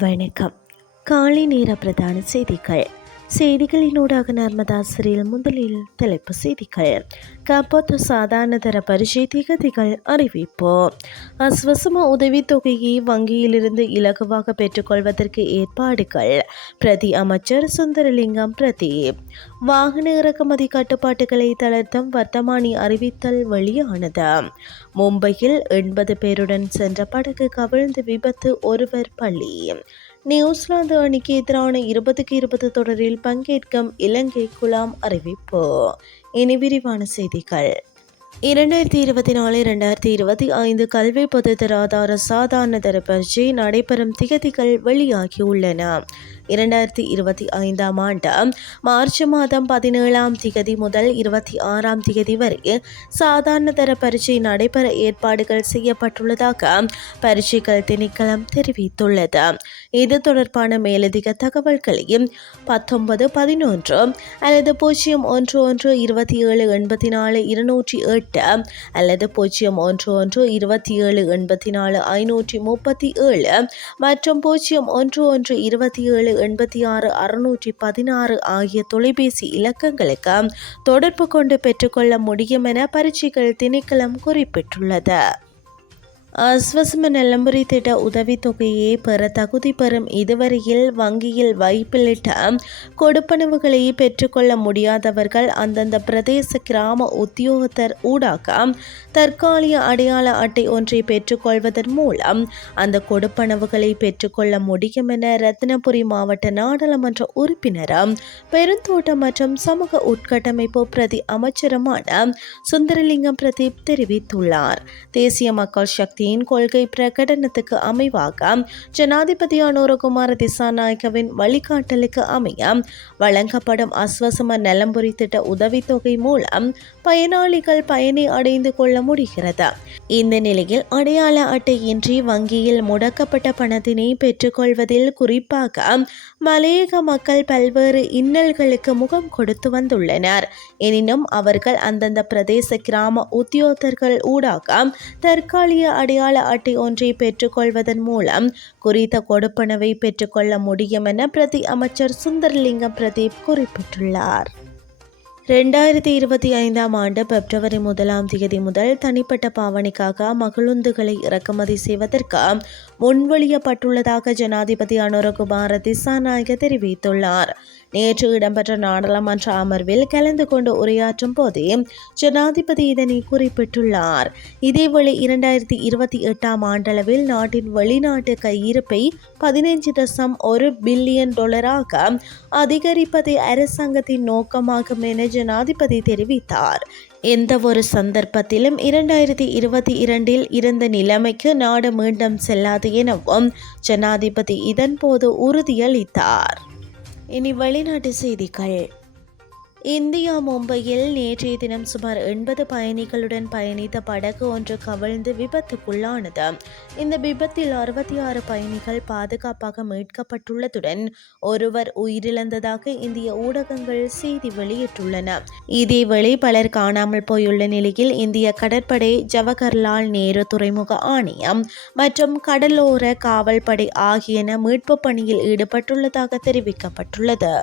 வணக்கம். காலை நேர பிரதான செய்திகள். செய்திகளினூடாக நர்மதாசிரியில் முதலில் தலைப்பு செய்திகள். கப்போத்த சாதாரண தர பரிசை திகதிகள் அறிவிப்பு. அஸ்வசம உதவித்தொகையை வங்கியிலிருந்து இலகுவாக பெற்றுக்கொள்வதற்கு ஏற்பாடுகள். பிரதி அமைச்சர் சுந்தரலிங்கம் பிரதி வாகன இறக்குமதி கட்டுப்பாட்டுகளை தளர்த்தும் வர்த்தமானி அறிவித்தல் வெளியானது. மும்பையில் எண்பது பேருடன் சென்ற படகு கவிழ்ந்து விபத்து ஒருவர் பள்ளி நியூசிலாந்து அணிக்கு எதிரான இருபதுக்கு இருபது தொடரில் பங்கேற்கும் இலங்கை குலாம் அறிவிப்பு. இனி விரிவான செய்திகள். இரண்டாயிரத்தி இருபத்தி நாலு இரண்டாயிரத்தி இருபத்தி ஐந்து கல்வி பொதுத்தர ஆதார சாதாரண தர பரீட்சை நடைபெறும் திகதிகள் வெளியாகியுள்ளன இரண்டாயிரத்தி இருபத்தி ஐந்தாம் ஆண்டு மார்ச் மாதம் பதினேழாம் திகதி முதல் இருபத்தி ஆறாம் திகதி வரை சாதாரண தர பரீட்சை நடைபெற ஏற்பாடுகள் செய்யப்பட்டுள்ளதாக பரீட்சைகள் திணைக்களம் தெரிவித்துள்ளது. இது தொடர்பான மேலதிக தகவல்களையும் பத்தொன்பது பதினொன்று அல்லது பூஜ்ஜியம் ஒன்று ஒன்று இருபத்தி ஏழு எண்பத்தி நாலு இருநூற்றி ஏழு எட்டு அல்லது பூஜ்ஜியம் ஒன்று ஒன்று இருபத்தி ஏழு எண்பத்தி நாலு ஐநூற்றி முப்பத்தி ஏழு மற்றும் பூஜ்ஜியம் ஒன்று ஒன்று இருபத்தி ஏழு எண்பத்தி ஆறு அறுநூற்றி பதினாறு ஆகிய தொலைபேசி இலக்கங்களுக்கு தொடர்பு கொண்டு பெற்றுக்கொள்ள முடியும் என பரீட்சைகள் திணைக்களம் குறிப்பிட்டுள்ளது. அஸ்வசம நிலம்புரி திட்ட உதவித்தொகையை பெற தகுதி பெறும் இதுவரையில் வங்கியில் வைப்பிலிட்ட கொடுப்பனவுகளை பெற்றுக்கொள்ள முடியாதவர்கள் அந்தந்த பிரதேச கிராம உத்தியோகத்தர் ஊடாக தற்காலிக அடையாள அட்டை ஒன்றை பெற்றுக்கொள்வதன் மூலம் அந்த கொடுப்பனவுகளை பெற்றுக்கொள்ள முடியும் என ரத்னபுரி மாவட்ட நாடாளுமன்ற உறுப்பினரும் பெருந்தோட்டம் மற்றும் சமூக உட்கட்டமைப்பு பிரதி அமைச்சருமான சுந்தரலிங்கம் பிரதீப் தெரிவித்துள்ளார். தேசிய மக்கள் சக்தி சக்தியின் கொள்கை பிரகடனத்துக்கு அமைவாக ஜனாதிபதி அனுரகுமார திசாநாயக்கவின் வழிகாட்டலுக்கு அமைய வழங்கப்படும் அஸ்வசம நலம்புரி திட்ட உதவித்தொகை மூலம் பயனாளிகள் பயனை அடைந்து கொள்ள முடிகிறது. இந்த நிலையில் அடையாள அட்டையின்றி வங்கியில் முடக்கப்பட்ட பணத்தினை பெற்றுக்கொள்வதில் குறிப்பாக மலையக மக்கள் பல்வேறு இன்னல்களுக்கு முகம் கொடுத்து வந்துள்ளனர். எனினும் அவர்கள் அந்தந்த பிரதேச கிராம உத்தியோகர்கள் ஊடாக தற்காலிக அடையாள அட்டை ஒன்றை பெற்றுக்கொள்வதன் மூலம் குறித்த கொடுப்பனவை பெற்றுக்கொள்ள முடியும் என பிரதி அமைச்சர் சுந்தரலிங்கம் பிரதீப் குறிப்பிட்டுள்ளார். ரெண்டாயிரத்தி இருபத்தி ஐந்தாம் ஆண்டு பிப்ரவரி முதலாம் தேதி முதல் தனிப்பட்ட பாவனைக்காக மகளுந்துகளை இறக்குமதி செய்வதற்கு முன்வழியப்பட்டுள்ளதாக ஜனாதிபதி அனுரகுமார திசாநாயக தெரிவித்துள்ளார். நேற்று இடம்பெற்ற நாடாளுமன்ற அமர்வில் கலந்து கொண்டு உரையாற்றும் போதே ஜனாதிபதி இதனை குறிப்பிட்டுள்ளார். இதேவேளை இரண்டாயிரத்தி இருபத்தி எட்டாம் ஆண்டளவில் நாட்டின் வெளிநாட்டு கையிருப்பை பதினைஞ்சு தசம் ஒரு பில்லியன் டாலராக அதிகரிப்பதை அரசாங்கத்தின் நோக்கமாகும் என ஜனாதிபதி தெரிவித்தார். எந்த ஒரு சந்தர்ப்பத்திலும் இரண்டாயிரத்தி இருபத்தி இரண்டில் இருந்த நிலைமைக்கு நாடு மீண்டும் செல்லாது எனவும் ஜனாதிபதி இதன்போது உறுதியளித்தார். இனி வெளிநாட்டு செய்திகள். இந்தியா மும்பையில் நேற்றைய தினம் சுமார் எண்பது பயணிகளுடன் பயணித்த படகு ஒன்று கவிழ்ந்து விபத்துக்குள்ளானது. இந்த விபத்தில் அறுபத்தி ஆறு பயணிகள் பாதுகாப்பாக மீட்கப்பட்டுள்ளதுடன் ஒருவர் உயிரிழந்ததாக இந்திய ஊடகங்கள் செய்தி வெளியிட்டுள்ளன. இதேவேளை பலர் காணாமல் போயுள்ள நிலையில் இந்திய கடற்படை ஜவஹர்லால் நேரு துறைமுக ஆணையம் மற்றும் கடலோர காவல்படை ஆகியன மீட்பு பணியில் ஈடுபட்டுள்ளதாக தெரிவிக்கப்பட்டுள்ளது.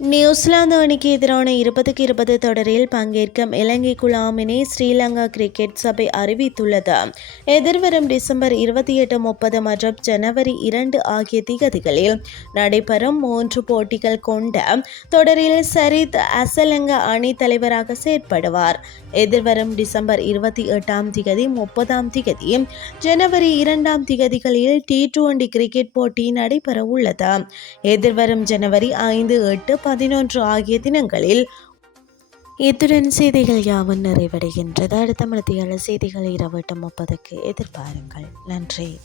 நியூசிலாந்து அணிக்கு எதிரான இருபதுக்கு இருபது தொடரில் பங்கேற்கும் இலங்கை குழாமினை ஸ்ரீலங்கா கிரிக்கெட் சபை அறிவித்துள்ளது. எதிர்வரும் டிசம்பர் இருபத்தி எட்டு முப்பது மற்றும் ஜனவரி இரண்டு ஆகிய திகதிகளில் நடைபெறும் மூன்று போட்டிகள் கொண்ட தொடரில் சரித் அசலங்க அணி தலைவராக செயற்படுவார். எதிர்வரும் டிசம்பர் இருபத்தி எட்டாம் திகதி முப்பதாம் திகதி ஜனவரி இரண்டாம் திகதிகளில் டி டுவெண்டி கிரிக்கெட் போட்டி நடைபெற உள்ளது எதிர்வரும் ஜனவரி ஐந்து எட்டு பதினொன்று ஆகிய தினங்களில் இத்துடன் செய்திகள் யாவும் நிறைவடைகின்றது. அடுத்த மத்தியான செய்திகள் இரவு எட்டு முப்பதுக்கு எதிர்பாருங்கள். நன்றி.